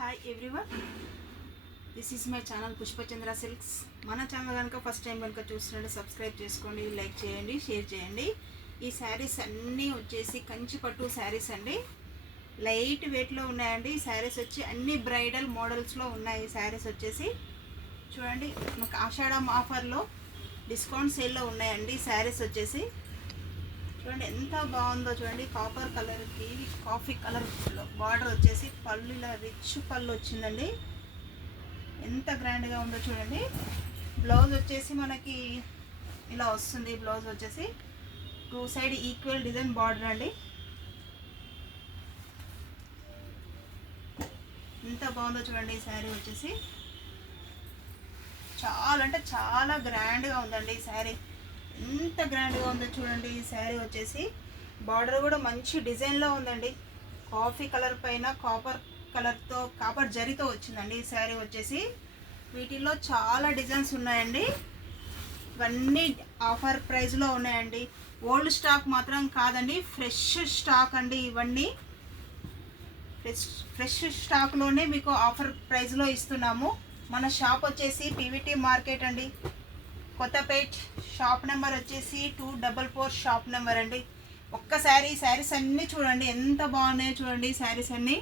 Hi everyone, this is my channel Pushpachandra silks. మన channel కనుక first time కనుక చూస్తుంటే సబ్స్క్రైబ్ చేసుకోండి, లైక్ చేయండి, షేర్ చేయండి. ఈ శారీస్ అన్నీ వచ్చేసి కంచి పట్టు శారీస్ అండి. లైట్ వెయిట్లో ఉన్నాయండి. ఈ శారీస్ వచ్చి అన్ని బ్రైడల్ మోడల్స్లో ఉన్నాయి. ఈ శారీస్ వచ్చేసి చూడండి, మనకు ఆషాఢం ఆఫర్లో డిస్కౌంట్ సేల్లో ఉన్నాయండి. ఈ శారీస్ వచ్చేసి చూడండి ఎంత బాగుందో చూడండి. కాపర్ కలర్కి కాఫీ కలర్ బార్డర్ వచ్చేసి పళ్ళు ఇలా రిచ్ పళ్ళు వచ్చిందండి. ఎంత గ్రాండ్గా ఉందో చూడండి. బ్లౌజ్ వచ్చేసి మనకి ఇలా వస్తుంది. బ్లౌజ్ వచ్చేసి two side equal design border అండి. ఎంత బాగుందో చూడండి. ఈ శారీ వచ్చేసి చాలా అంటే చాలా గ్రాండ్గా ఉందండి. ఈ శారీ ఎంత గ్రాండ్గా ఉందో చూడండి. ఈ శారీ వచ్చేసి బార్డర్ కూడా మంచి డిజైన్లో ఉందండి. కాఫీ కలర్ పైన కాపర్ జరీతో వచ్చిందండి ఈ శారీ వచ్చేసి. వీటిల్లో చాలా డిజైన్స్ ఉన్నాయండి. ఇవన్నీ ఆఫర్ ప్రైస్లో ఉన్నాయండి. ఓల్డ్ స్టాక్ మాత్రం కాదండి, ఫ్రెష్ స్టాక్ అండి. ఇవన్నీ ఫ్రెష్ స్టాక్లోనే మీకు ఆఫర్ ప్రైస్లో ఇస్తున్నాము. మన షాప్ వచ్చేసి పీవీటీ మార్కెట్ అండి, కొత్తపేట్. షాప్ నెంబర్ వచ్చేసి 244 షాప్ నెంబర్ అండి. ఒక్కసారి శారీస్ అన్నీ చూడండి, ఎంత బాగున్నాయో చూడండి. శారీస్ అన్నీ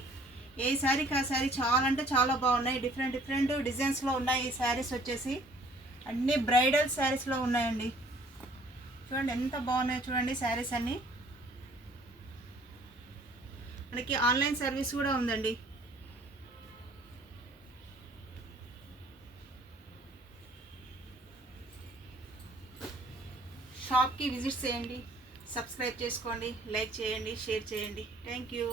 ఏ శారీకి ఆ శారీ చాలా అంటే చాలా బాగున్నాయి. డిఫరెంట్ డిజైన్స్లో ఉన్నాయి. ఈ శారీస్ వచ్చేసి అన్నీ బ్రైడల్ శారీస్లో ఉన్నాయండి. చూడండి ఎంత బాగున్నాయో చూడండి. శారీస్ అన్నీ మనకి ఆన్లైన్ సర్వీస్ కూడా ఉందండి. షాప్కి విజిట్ చేయండి, సబ్స్క్రైబ్ చేసుకోండి, లైక్ చేయండి, షేర్ చేయండి. Thank you.